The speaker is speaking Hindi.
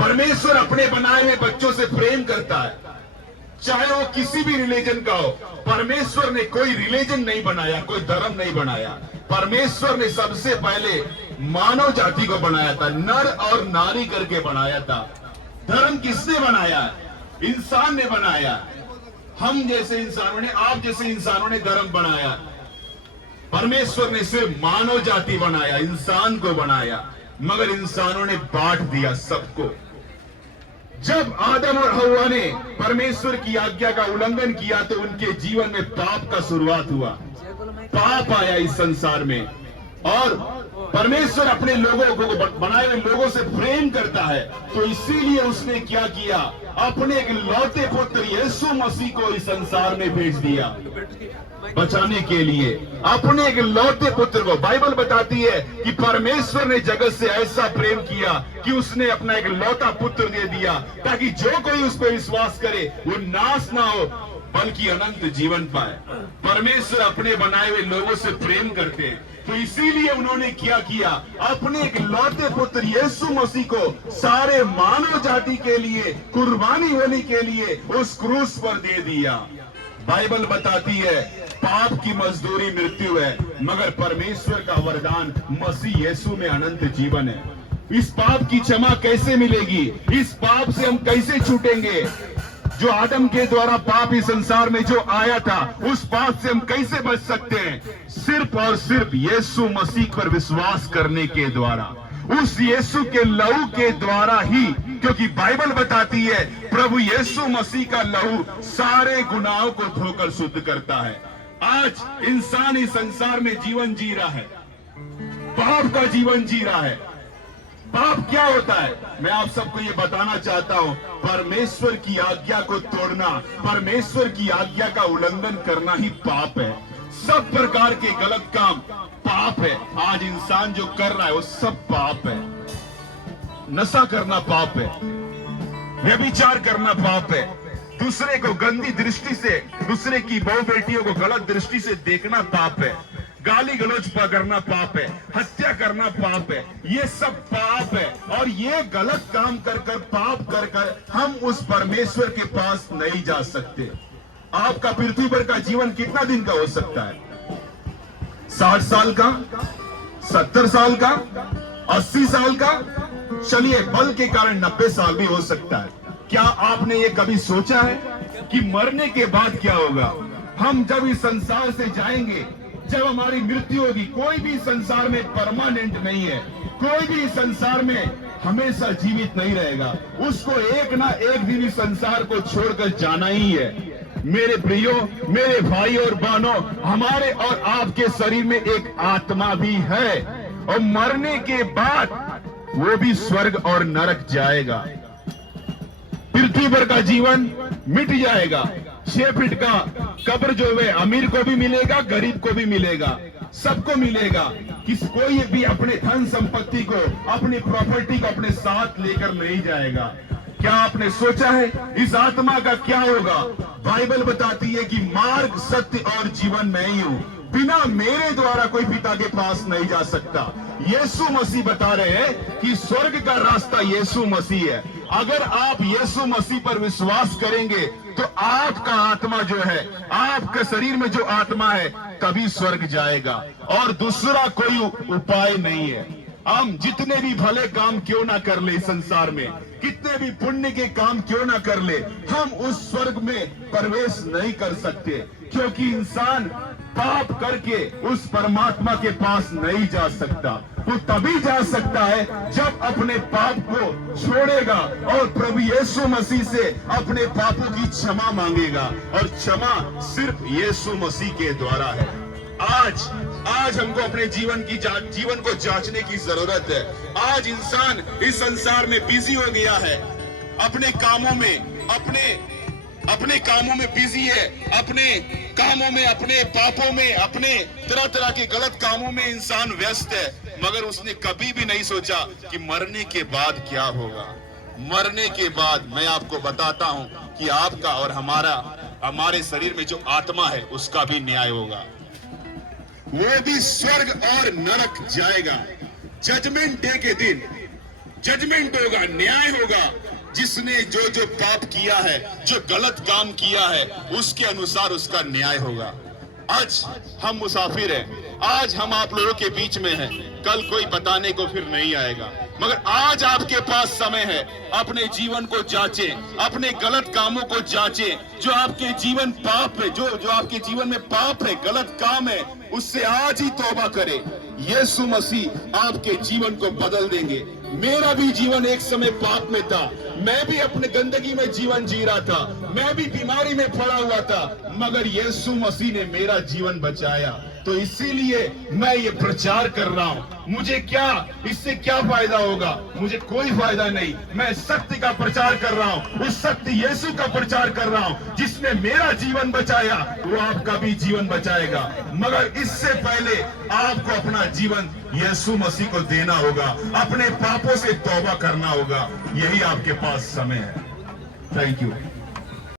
परमेश्वर अपने बनाए हुए बच्चों से प्रेम करता है, चाहे वो किसी भी रिलीजन का हो। परमेश्वर ने कोई रिलीजन नहीं बनाया, कोई धर्म नहीं बनाया। परमेश्वर ने सबसे पहले मानव जाति को बनाया था, नर और नारी करके बनाया था। धर्म किसने बनाया? इंसान ने बनाया। हम जैसे इंसानों ने, आप जैसे इंसानों ने धर्म बनाया। परमेश्वर ने सिर्फ मानव जाति बनाया, इंसान को बनाया, मगर इंसानों ने बांट दिया सबको। जब आदम और हव्वा ने परमेश्वर की आज्ञा का उल्लंघन किया तो उनके जीवन में पाप का शुरुआत हुआ। पाप आया इस संसार में, और परमेश्वर अपने लोगों को, बनाए हुए लोगों से प्रेम करता है। तो इसीलिए उसने क्या किया? अपने एक लौते पुत्र यीशु मसीह को इस संसार में भेज दिया बचाने के लिए। अपने एक लौते पुत्र को, बाइबल बताती है कि परमेश्वर ने जगत से ऐसा प्रेम किया कि उसने अपना एक लौता पुत्र दे दिया, ताकि जो कोई उस पर विश्वास करे वो नाश ना हो बल्कि अनंत जीवन पाए। परमेश्वर अपने बनाए हुए लोगों से प्रेम करते हैं, तो इसीलिए उन्होंने क्या किया? अपने एक लौते पुत्र यीशु मसीह को सारे मानव जाति के लिए कुर्बानी होने के लिए उस क्रूस पर दे दिया। बाइबल बताती है पाप की मजदूरी मृत्यु है, मगर परमेश्वर का वरदान मसीह यीशु में अनंत जीवन है। इस पाप की क्षमा कैसे मिलेगी? इस पाप से हम कैसे छूटेंगे? जो आदम के द्वारा पाप इस संसार में जो आया था, उस पाप से हम कैसे बच सकते हैं? सिर्फ और सिर्फ यीशु मसीह पर विश्वास करने के द्वारा, उस यीशु के लहू के द्वारा ही। क्योंकि बाइबल बताती है प्रभु यीशु मसीह का लहू सारे गुनाहों को धोकर शुद्ध करता है। आज इंसान इस संसार में जीवन जी रहा है, पाप का जीवन जी रहा है। पाप क्या होता है? मैं आप सबको ये बताना चाहता हूँ, परमेश्वर की आज्ञा को तोड़ना, परमेश्वर की आज्ञा का उल्लंघन करना ही पाप है। सब प्रकार के गलत काम पाप है। आज इंसान जो कर रहा है वो सब पाप है। नशा करना पाप है, व्यभिचार करना पाप है, दूसरे को गंदी दृष्टि से, दूसरे की बहू बेटियों को गलत दृष्टि से देखना पाप है, गाली गलौज करना पाप है, हत्या करना पाप है। ये सब पाप है, और ये गलत काम कर कर, पाप कर कर हम उस परमेश्वर के पास नहीं जा सकते। आपका पृथ्वी पर का जीवन कितना दिन का हो सकता है? 60 साल का, 70 साल का, 80 साल का, चलिए बल के कारण 90 साल भी हो सकता है। क्या आपने ये कभी सोचा है कि मरने के बाद क्या होगा? हम जब इस संसार से जाएंगे, जब हमारी मृत्यु होगी, कोई भी संसार में परमानेंट नहीं है, कोई भी संसार में हमेशा जीवित नहीं रहेगा। उसको एक ना एक दिन इस संसार को छोड़कर जाना ही है। मेरे प्रियो, मेरे भाई और बहनों, हमारे और आपके शरीर में एक आत्मा भी है, और मरने के बाद वो भी स्वर्ग और नरक जाएगा। पृथ्वी पर का जीवन मिट जाएगा। 6 फीट का कब्र जो है अमीर को भी मिलेगा, गरीब को भी मिलेगा, सबको मिलेगा। कोई भी अपने धन संपत्ति को, अपनी प्रॉपर्टी को अपने साथ लेकर नहीं जाएगा। क्या आपने सोचा है इस आत्मा का क्या होगा? बाइबल बताती है कि मार्ग, सत्य और जीवन मैं ही हूं, बिना मेरे द्वारा कोई पिता के पास नहीं जा सकता। यीशु मसीह बता रहे हैं कि स्वर्ग का रास्ता यीशु मसीह है। अगर आप यीशु मसीह पर विश्वास करेंगे तो आपका आत्मा जो है, आपके शरीर में जो आत्मा है, तभी स्वर्ग जाएगा, और दूसरा कोई उपाय नहीं है। हम जितने भी भले काम क्यों ना कर ले, संसार में कितने भी पुण्य के काम क्यों ना कर ले, हम उस स्वर्ग में प्रवेश नहीं कर सकते, क्योंकि इंसान पाप करके उस परमात्मा के पास नहीं जा सकता। वो तभी जा सकता है जब अपने पाप को छोड़ेगा और प्रभु यीशु मसीह से अपने पापों की क्षमा मांगेगा, और क्षमा सिर्फ यीशु मसीह के द्वारा है। आज हमको अपने जीवन को जांचने की जरूरत है। आज इंसान इस संसार में बिजी हो गया है, अपने कामों में बिजी है, अपने कामों में, अपने पापों में, अपने तरह तरह के गलत कामों में इंसान व्यस्त है, मगर उसने कभी भी नहीं सोचा कि मरने के बाद क्या होगा। मरने के बाद मैं आपको बताता हूं कि आपका और हमारे शरीर में जो आत्मा है उसका भी न्याय होगा। वो भी स्वर्ग और नरक जाएगा। जजमेंट डे के दिन जजमेंट होगा, न्याय होगा। जिसने जो जो पाप किया है, जो गलत काम किया है, उसके अनुसार उसका न्याय होगा। आज हम मुसाफिर हैं, आज हम आप लोगों के बीच में हैं, कल कोई बताने को फिर नहीं आएगा। मगर आज आपके पास समय है, अपने जीवन को जांचें, अपने गलत कामों को जांचें। जो आपके जीवन पाप है, जो आपके जीवन में पाप है, गलत काम है, उससे आज ही तौबा करें। यीशु मसीह आपके जीवन को बदल देंगे। मेरा भी जीवन एक समय पाप में था, मैं भी अपने गंदगी में जीवन जी रहा था, मैं भी बीमारी में पड़ा हुआ था, मगर यीशु मसीह ने मेरा जीवन बचाया। तो इसीलिए मैं ये प्रचार कर रहा हूं। मुझे क्या, इससे क्या फायदा होगा? मुझे कोई फायदा नहीं। मैं सत्य का प्रचार कर रहा हूं, उस सत्य यीशु का प्रचार कर रहा हूं जिसने मेरा जीवन बचाया, वो आपका भी जीवन बचाएगा। मगर इससे पहले आपको अपना जीवन यीशु मसीह को देना होगा, अपने पापों से तौबा करना होगा। यही आपके पास समय है। Thank you.